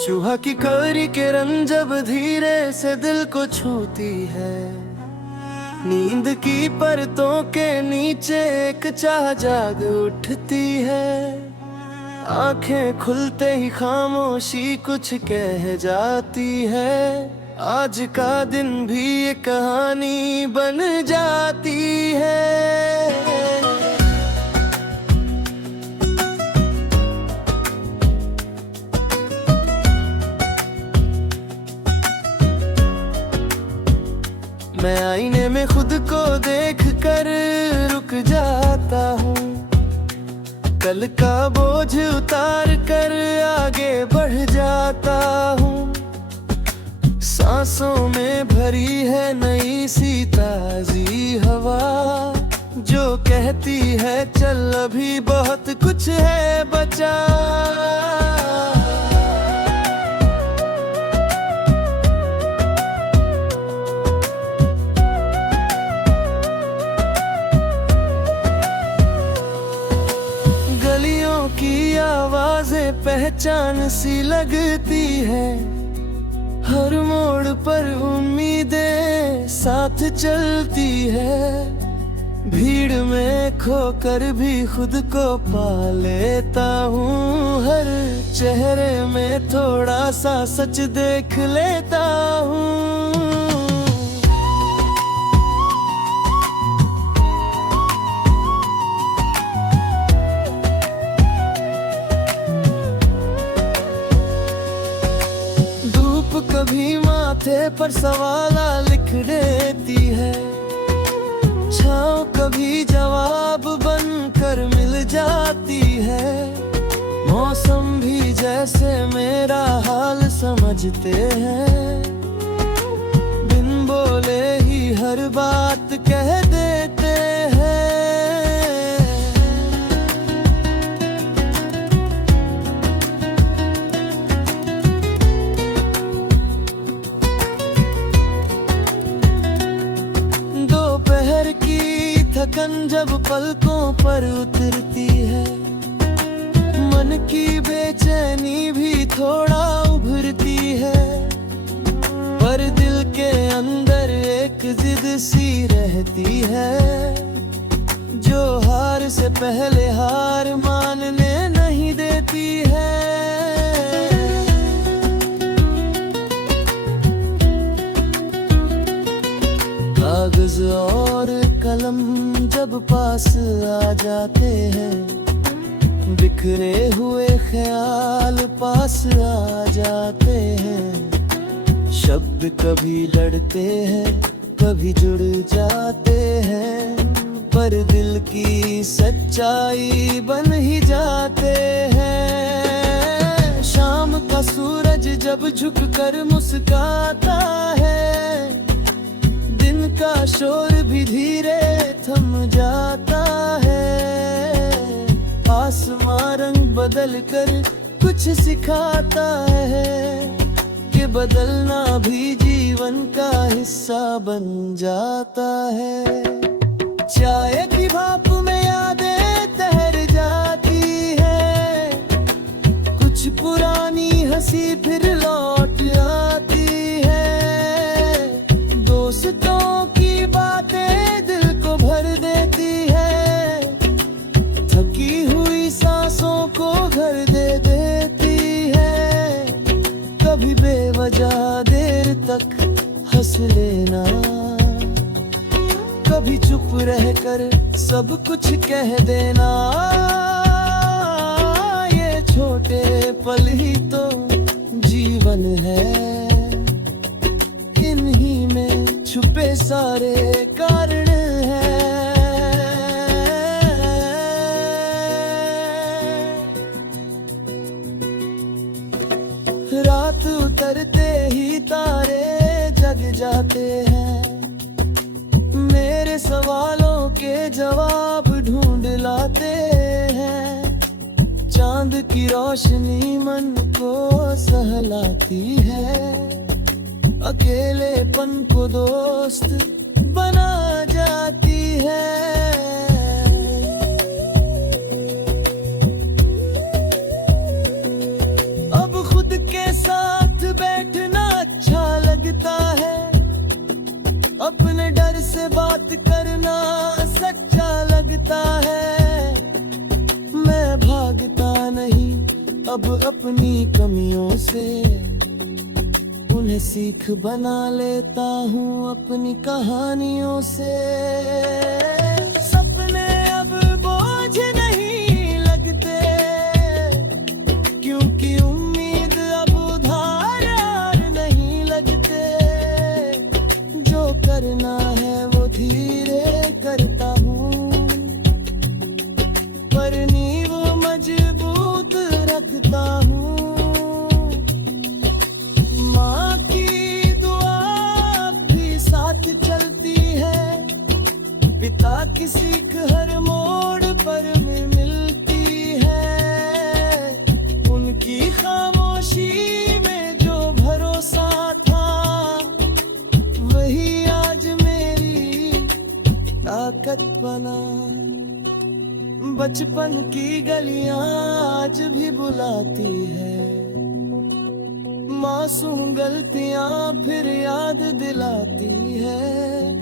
चूहा की करी किरण जब धीरे से दिल को छूती है, नींद की परतों के नीचे एक चाह जाग उठती है। आंखें खुलते ही खामोशी कुछ कह जाती है, आज का दिन भी एक कहानी बन जाती है। मैं आईने में खुद को देख कर रुक जाता हूँ, कल का बोझ उतार कर आगे बढ़ जाता हूँ। सांसों में भरी है नई सी ताजी हवा, जो कहती है चल अभी बहुत कुछ है बचा। गलियों की आवाजें पहचान सी लगती है, हर मोड़ पर उम्मीदें साथ चलती है। भीड़ में खोकर भी खुद को पा लेता हूँ, हर चेहरे में थोड़ा सा सच देख लेता हूँ। कभी माथे पर सवाला लिख देती है, छाँव कभी जवाब बनकर मिल जाती है। मौसम भी जैसे मेरा हाल समझते हैं, बिन बोले ही हर बात कह देते हैं। थकन जब पलकों पर उतरती है, मन की बेचैनी भी थोड़ा उभरती है। पर दिल के अंदर एक जिद सी रहती है, जो हार से पहले हार मानने नहीं देती है। कागज और कलम जब पास आ जाते हैं, बिखरे हुए ख्याल पास आ जाते हैं। शब्द कभी लड़ते हैं कभी जुड़ जाते हैं, पर दिल की सच्चाई बन ही जाते हैं। शाम का सूरज जब झुककर मुस्काता है, दिन का शोर भी धीरे थम जाता है। आसमां रंग बदल कर कुछ सिखाता है, कि बदलना भी जीवन का हिस्सा बन जाता है। चाय की भाप में यादें तैर जाती है, कुछ पुरानी हंसी फिर लौट आती है। दोस्तों की बातें दिल को भर देती है, थकी हुई सांसों को घर दे देती है। कभी बेवजह देर तक हंस लेना, कभी चुप रहकर सब कुछ कह देना। ये छोटे पल ही तो जीवन है, इन्हीं में छुपे सारे कारण हैं। रात उतरते ही तारे जग जाते हैं, मेरे सवालों के जवाब ढूंढ लाते हैं। चांद की रोशनी मन को सहलाती है, अकेलेपन को दोस्त बना जाती है। अब खुद के साथ बैठना अच्छा लगता है, अपने डर से बात करना सच्चा लगता है। मैं भागता नहीं अब अपनी कमियों से, उन्हें सीख बना लेता हूँ अपनी कहानियों से। सपने अब बोझ नहीं लगते, क्योंकि उम्मीद अब उधार नहीं लगते। जो करना है वो धीरे करता हूँ, पर नींव मजबूत रखता हूँ। माँ की दुआ भी साथ चलती है, पिता की सीख हर मोड़ पर मिलती है। उनकी खामोशी में जो भरोसा था, वही आज मेरी ताकत बना। बचपन की गलियां आज भी बुलाती है, मासूम गलतियां फिर याद दिलाती है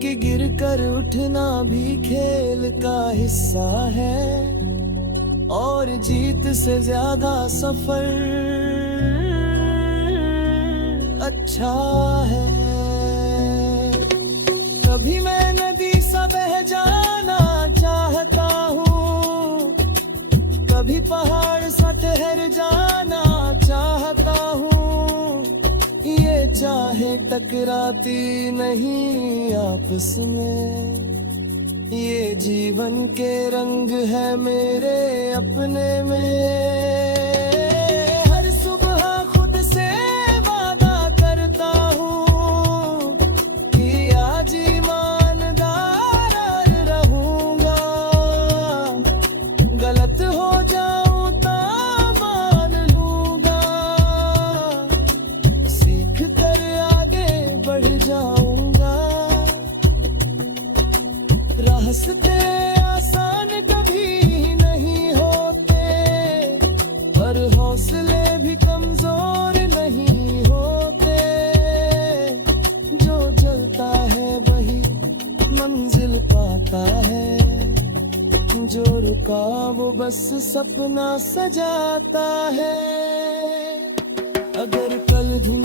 कि गिरकर उठना भी खेल का हिस्सा है, और जीत से ज्यादा सफर अच्छा है। कभी मैं नदी सा बह जाना चाहता हूँ, कभी पहाड़ सा ठहर जाना चाहता हूँ। ये चाहे टकराती नहीं आपस में, ये जीवन के रंग है मेरे अपने में। हर सुबह खुद से वादा करता हूँ कि आज ईमानदार रहूंगा। गलत हो जाऊं तो मान लूंगा, सीख कर आगे बढ़ जाऊंगा। रास्ते आसान कभी नहीं होते, पर हौसले भी कमजोर नहीं होते। जो जलता है वही मंजिल पाता है, जो रुका वो बस सपना सजाता है। अगर कल धुन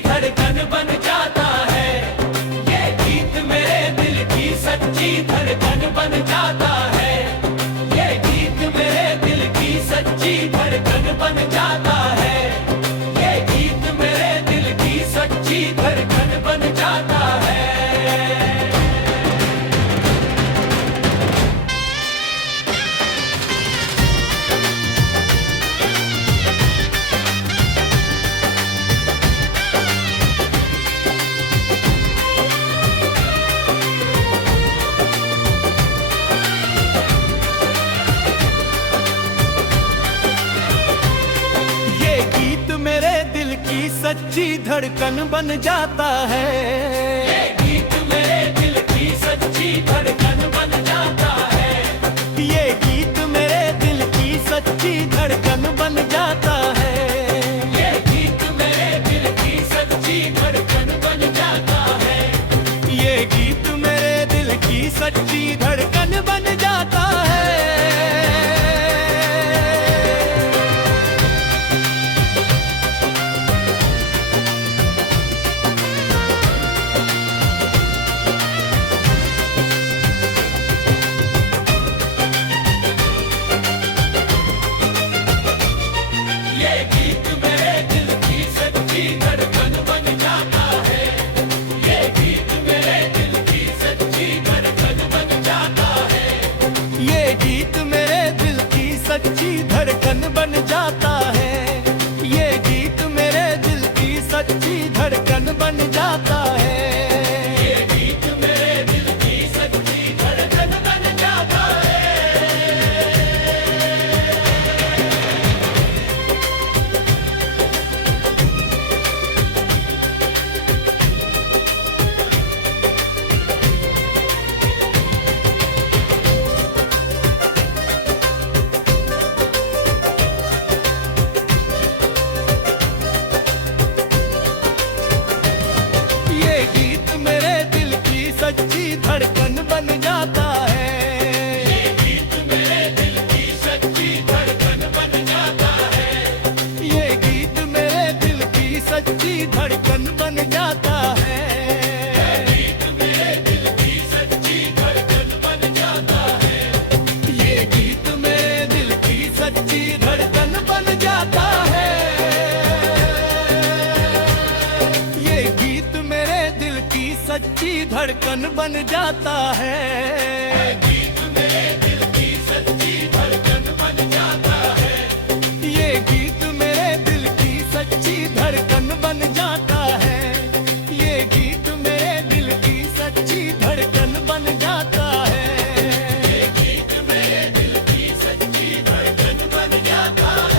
धड़कन बन जाता है, ये गीत मेरे दिल की सच्ची धड़कन बन जाता है। ये गीत मेरे दिल की सच्ची धड़कन बन जाता है। सच्ची धड़कन बन जाता है। ये गीत मेरे दिल की सच्ची धड़कन बन जाता है। ये गीत मेरे दिल की सच्ची धड़कन बन जाता है। ये गीत मेरे दिल की सच्ची धड़कन बन जाता है। ये गीत मेरे दिल की सच्ची धड़कन बन जाता है। ये गीत मेरे दिल की सच्ची धड़कन बन जाता सच्ची धड़कन बन जाता है। ये गीत मेरे दिल की सच्ची धड़कन बन जाता है। ये गीत मेरे दिल की सच्ची धड़कन बन जाता है। ये गीत मेरे दिल की सच्ची धड़कन बन जाता है। ये गीत मेरे दिल की सच्ची धड़कन बन जाता है। गीत मेरे दिल की सच्ची धड़कन बन जाता है। ये गीत मेरे दिल की सच्ची धड़कन बन जाता है। ये गीत मेरे दिल की सच्ची धड़कन बन जाता है। गीत मेरे दिल की सच्ची धड़कन बन जाता है। ये गीत मेरे दिल की सच्ची धड़कन बन जाता है। ये गीत मेरे दिल की सच्ची धड़कन बन जाता है। ये गीत मेरे दिल की सच्ची धड़कन बन जाता है।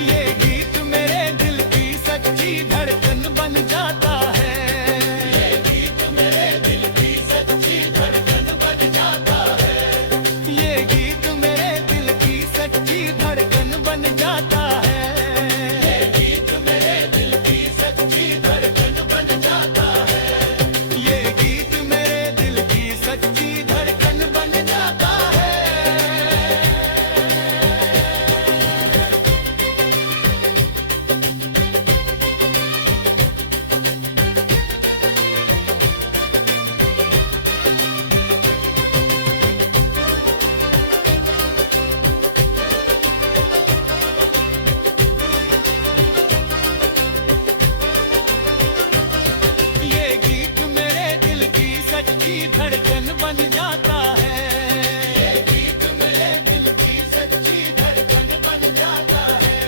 ये गीत मेरे दिल की सच्ची धड़कन बन जाता है। ये गीत मेरे दिल की सच्ची धड़कन बन जाता है। ये गीत मेरे दिल की सच्ची धड़कन बन जाता है। ये गीत मेरे दिल की सच्ची धड़कन बन जाता है। ये गीत मेरे दिल की सच्ची धड़कन बन जाता है। ये गीत मेरे दिल की सच्ची धड़कन बन जाता है। ये गीत मेरे दिल की सच्ची धड़कन बन जाता है।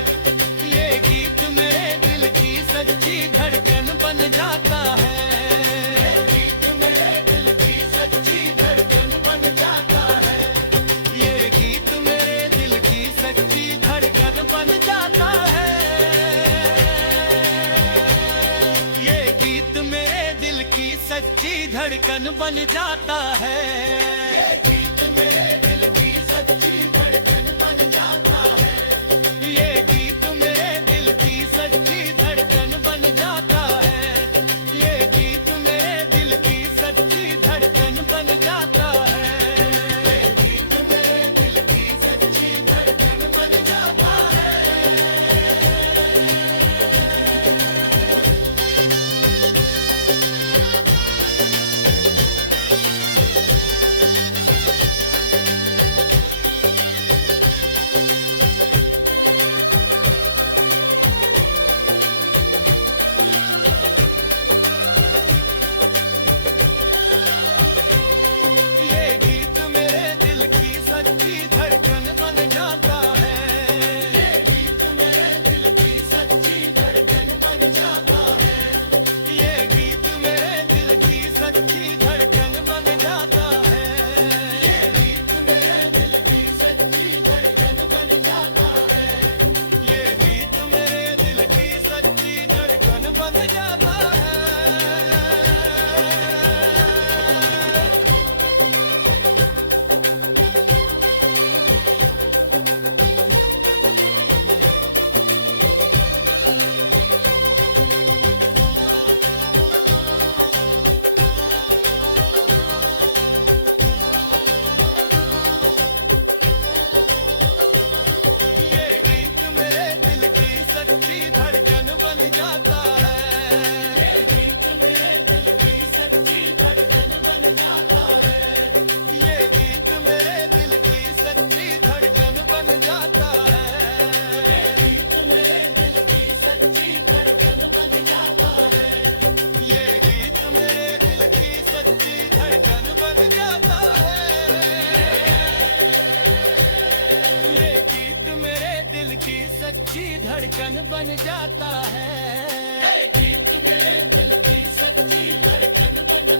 ये गीत मेरे दिल की सच्ची धड़कन बन जाता है। गीत मेरे दिल की सच्ची धड़कन बन जाता है। ये गीत मेरे दिल की सच्ची धड़कन बन जाता है। ये गीत मेरे दिल की सच्ची धड़कन बन जाता है। गीत मेरे दिल की सच्ची धड़कन बन जाता है। ये गीत मेरे दिल की सच्ची धड़कन बन जाता है। ये गीत मेरे दिल की सच्ची धड़कन बन जाता है। गीत मेरे दिल की सच्ची धड़कन बन जाता है। सच्ची धड़कन बन जाता है। ये गीत मेरे दिल की सच्ची धड़कन बन